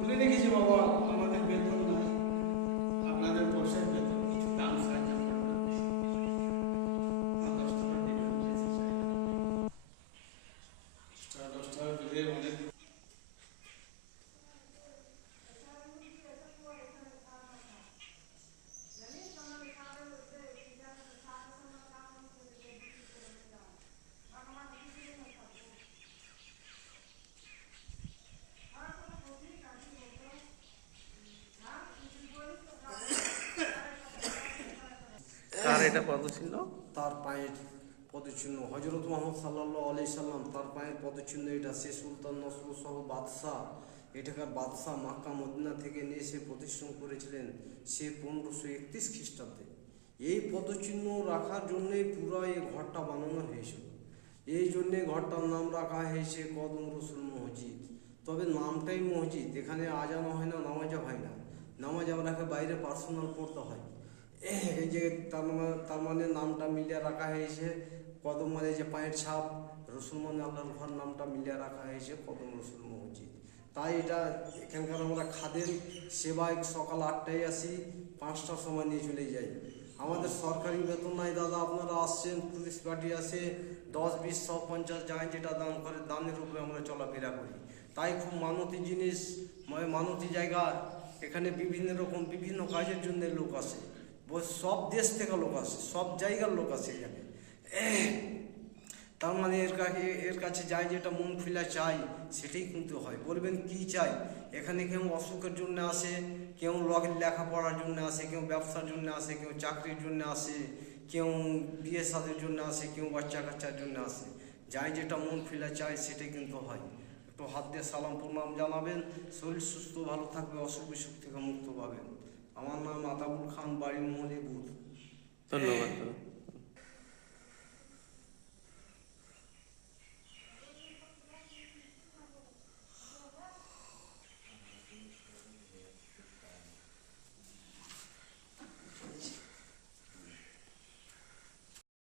তুলে রেখেছি বাবা, আমাদের বেতন নাই, আপনাদের পয়সার বেতন, কিছু দান সাহায্য করবেন। 10 টাকা দিবেন, বেশি চাই না। 10 টাকা দিলে অনেক। কার এটা পদচিহ্ন? তার পায়ের পদচিহ্ন হযরত মুহাম্মদ সাল্লাল্লাহু আলাইহি সাল্লাম, তার পায়ের পদচিহ্ন এটা। সে সুলতান নসরুল সহ বাদশাহ, এটাকার বাদশাহ মক্কা মদিনা থেকে নিয়ে এসে প্রতিষ্ঠান করেছিলেন সে 1531 খ্রিস্টাব্দে। এই পদচিহ্ন রাখার জন্যই পুরো এই ঘরটা বানানো হয়েছিল। এই জন্যে ঘরটার নাম রাখা হয়েছে কদম রসুল মসজিদ। তবে নামটাই মসজিদ, এখানে আজানো হয় না, নামাজও হয় না। নামাজ আমাকে বাইরে পার্সোনাল পড়তে হয়। এই যে তার মানে নামটা মিলিয়ে রাখা হয়েছে কদম, মানে যে পায়ের ছাপ, রসুল মানে আল্লাহর ঘর, নামটা মিলিয়ে রাখা হয়েছে কদম রসুল মসজিদ। তাই এটা এখানকার আমরা খাদের সেবায় সকাল 8টায় আসি, 5টার সময় নিয়ে চলে যাই। আমাদের সরকারি বেতন নাই দাদা, আপনারা আসছেন, পুলিশ পার্টি আসে, 10, 20, 100, 50 যায় যেটা দান করে, দানের উপরে আমরা চলাফেরা করি। তাই খুব মানতি জিনিস, মানতি জায়গা। এখানে বিভিন্ন রকম বিভিন্ন কাজের জন্য লোক আসে, সব দেশ থেকে লোক আসে, সব জায়গার লোক আসে এখানে। তার মানে এর কাছে যাই যেটা মন ফিলা চাই সেটাই কিন্তু হয়। বলবেন কি চাই? এখানে কেউ অসুখের জন্য আসে, কেউ লেখাপড়ার জন্য আসে, কেউ ব্যবসার জন্য আসে, কেউ চাকরির জন্য আসে, কেউ বিয়ে শাদির জন্য আসে, কেউ বাচ্চা কাচ্চার জন্য আসে। যাই যেটা মন ফিলা চাই সেটাই কিন্তু হয়। একটু হাত দিয়ে সালাম প্রণাম জানাবেন, শরীর সুস্থ ভালো থাকবে, অসুখ বিসুখ থেকে মুক্ত পাবেন। আমার নাম আতাবুল খান, বাড়ি মোহনীপুর। ধন্যবাদ।